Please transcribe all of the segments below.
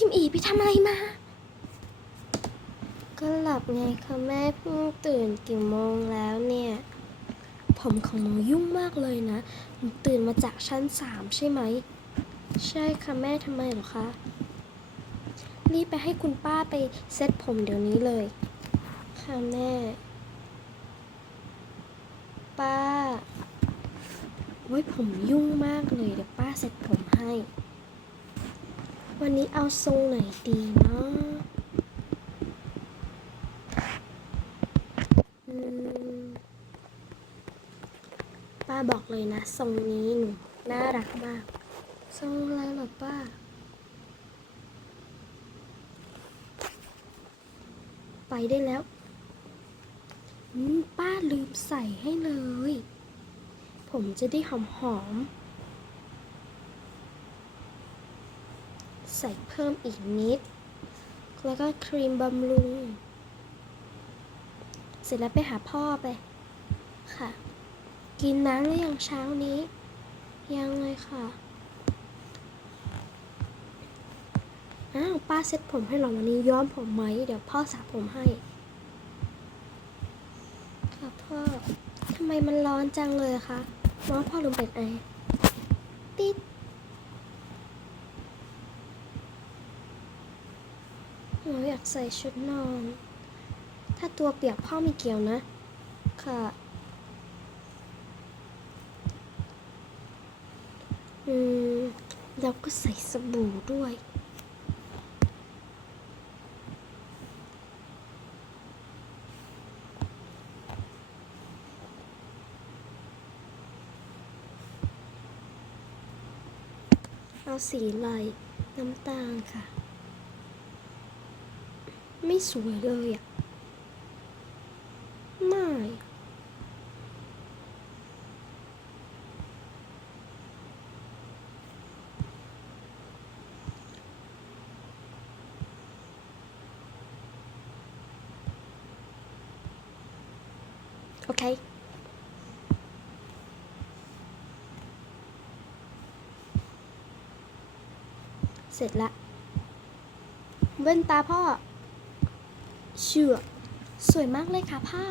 คิมอีไปทำอะไรมา ก็หลับไงคะแม่เพิ่งตื่นกี่โมงแล้วเนี่ย ผมของหนูยุ่งมากเลยนะหนูตื่นมาจากชั้นสามใช่ไหม ใช่ค่ะแม่ทำไมเหรอคะรีบไปให้คุณป้าไปเซ็ตผมเดี๋ยวนี้เลย ค่ะแม่ ป้าไว้ยผมยุ่งมากเลยเดี๋ยวป้าเซ็ตผมให้ วันนี้เอาทรงไหนดีเนาะอืมป้าบอกเลยนะ ทรงนี้หนูน่ารักมาก ทรงอะไรหรอป้าไปได้แล้ว ป้าลืมใส่ให้เลย ผมจะได้หอมหอม ใส่เพิ่มอีกนิด แล้วก็ครีมบำรุง เสร็จแล้วไปหาพ่อไป ค่ะ กินน้ำหรือยังเช้านี้ ยังเลยค่ะ อ้าวป้าเซ็ตผมให้เหราวันนี้ย้อมผมไหม เดี๋ยวพ่อสระผมให้ ค่ะพ่อทำไมมันร้อนจังเลยคะน้องพ่อลืมเปิดแอติด หนูอยากใส่ชุดนอน ถ้าตัวเปียกพ่อไม่เกี่ยวนะ ค่ะ อืม แล้วก็ใส่สบู่ด้วย เอาสีอะไรน้ำตาลค่ะ ไม่สวยเลยอะไม่โอเคเสร็จละเว้นตาพ่อ เชื่อสวยมากเลยค่ะพ่อ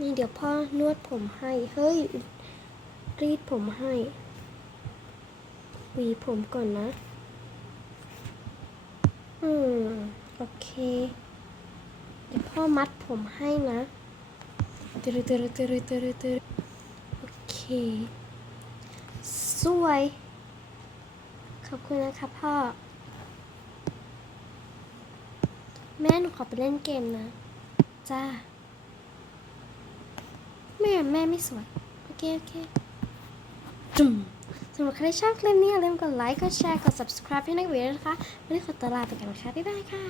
นี่เดี๋ยวพ่อนวดผมให้ เฮ้ย รีดผมให้ หวีผมก่อนนะ อืม โอเค เดี๋ยวพ่อมัดผมให้นะตึรตึรตึรตึรตึรโอเค สวย ขอบคุณนะคะพ่อ แม่หนูขอไปเล่นเกมนะ จ้า แม่แม่ไม่สวย โอเค โอเค จุ่มสำหรับใครที่ชอบคลิปนี้อย่าลืมกดไลค์ กดแชร์ กด subscribe ให้นักเวียด้วยนะคะ วันนี้ขอตวลาไปกันนะคะ บ๊ายบายค่ะ